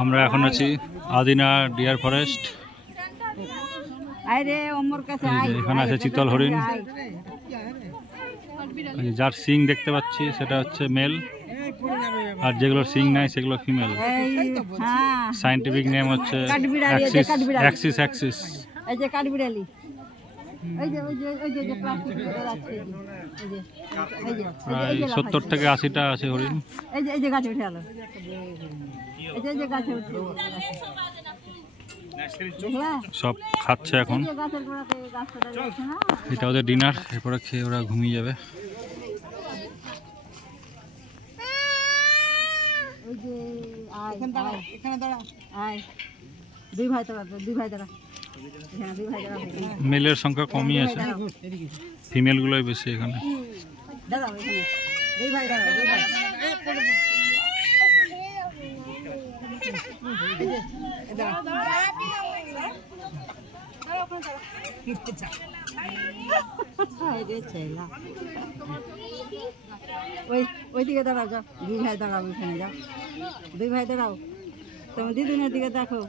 আমরা এখন আছি আদিনা ডিয়ার ফরেস্ট। এখানে আছে চিতল হরিণ, যার সিং দেখতে পাচ্ছি সেটা হচ্ছে মেল, আর যেগুলোর সিং নাই সেগুলো ফিমেল। সায়েন্টিফিক নেম হচ্ছে অ্যাক্সিস। প্রায় 70 থেকে 80টা আছে হরিণ। সব খাচ্ছে এখন, এটা ওদের ডিনার, এরপরে খেয়ে ওরা ঘুমিয়ে যাবে। মেলের সংখ্যা কমই আছে, ফিমেল গুলোই বেশি এখানে। ওইদিকে দাঁড়াও, যাও দুই ভাই দাঁড়াও, ওইখানে যাও, দুই ভাই দাঁড়াও, তোমার দিদিনের দিকে দেখো।